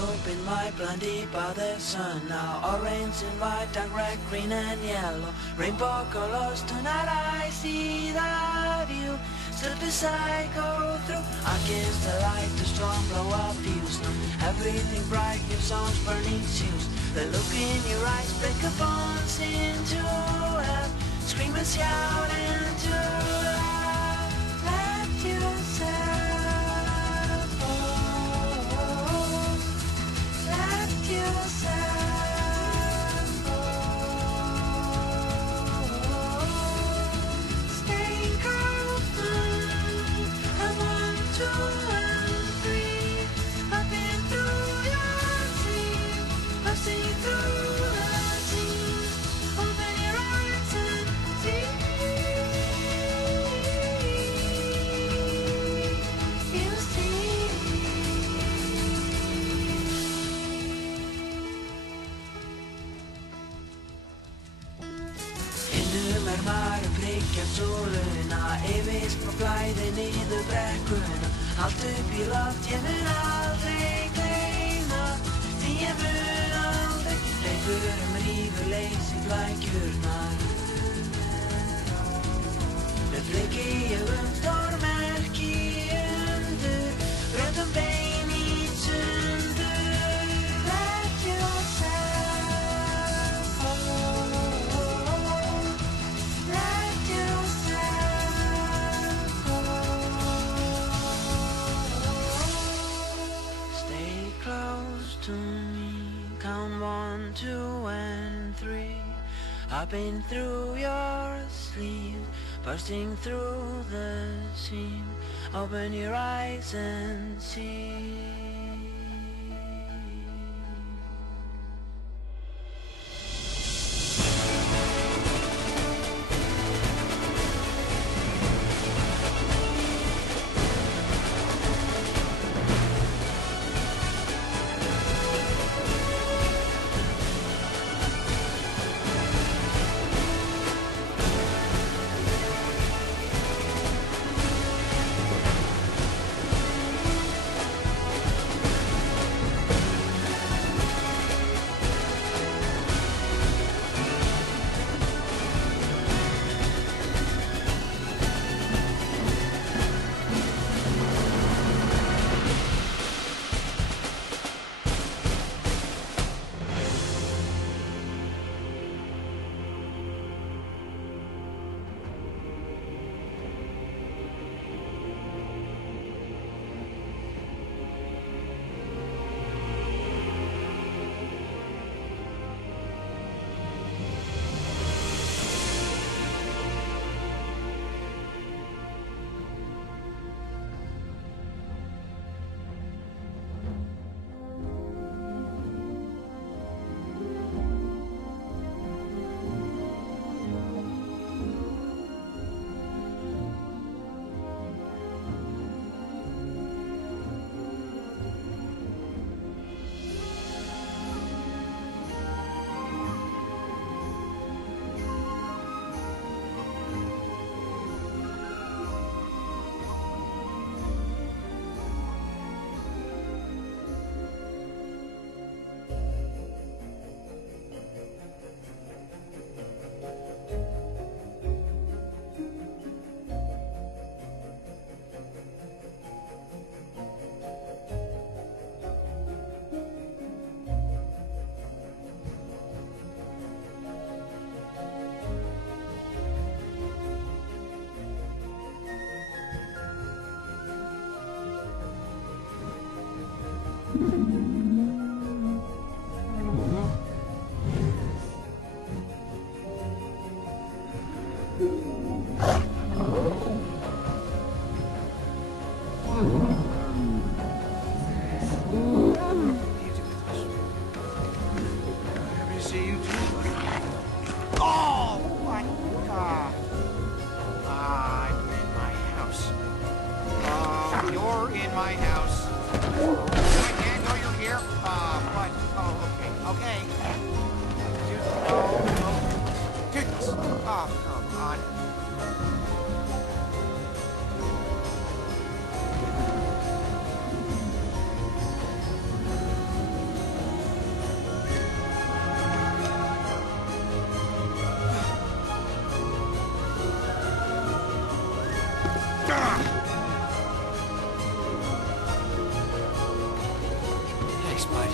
up in my blinded by the sun. Now orange and white, dark red, green and yellow, rainbow colors. Tonight I see that you stood beside, go through. Against the light, the storm blow up views. Everything bright, your songs, burning shoes. The look in your eyes break a bones into hell. Scream and shout into love. Let yourself go. Let yourself go. Stay open. Come on, 2 and 3. I've been through your dream. I've seen through the scenes. Open your eyes and see. You see. Hinnum maður prikjar sóluna, evist má flæði niður brekkuna. Allt upp í loft, ég mun aldrei gleyma, því ég mun aldrei. Hleypur rífur leysi flækjurnar, með fleki stórmerki undur, brjótum bein í sundur. Let yourself go. Let yourself go. Stay close to me. Count 1, 2 and 3. I've been through your sleeve, bursting through the seam. Open your eyes and see. Thanks, bud.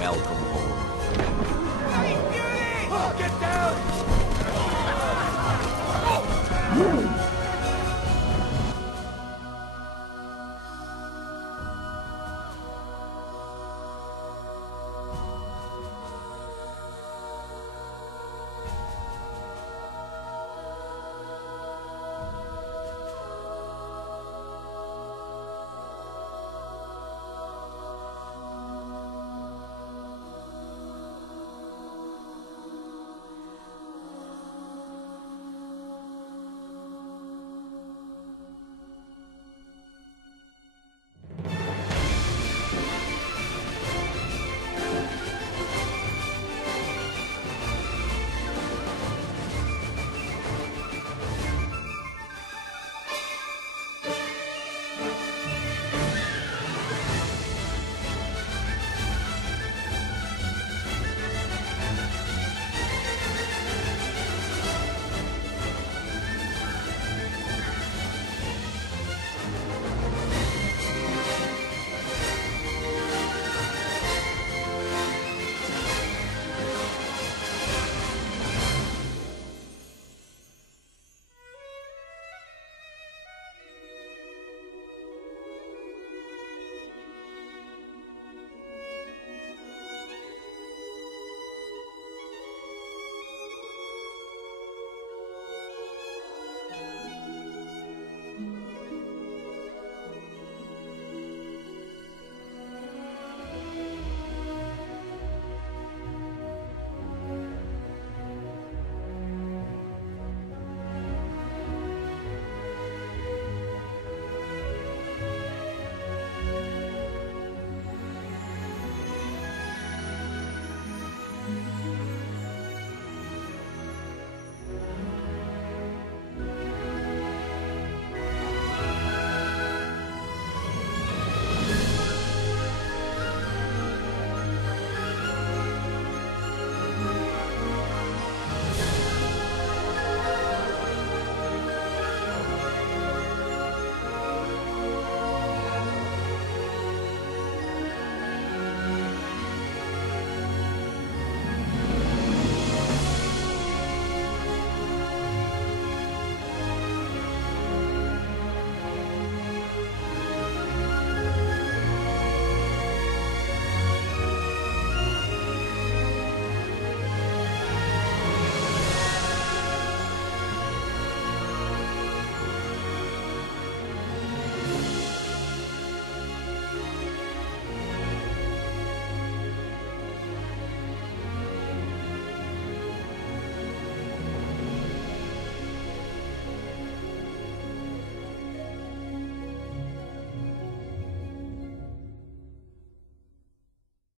Welcome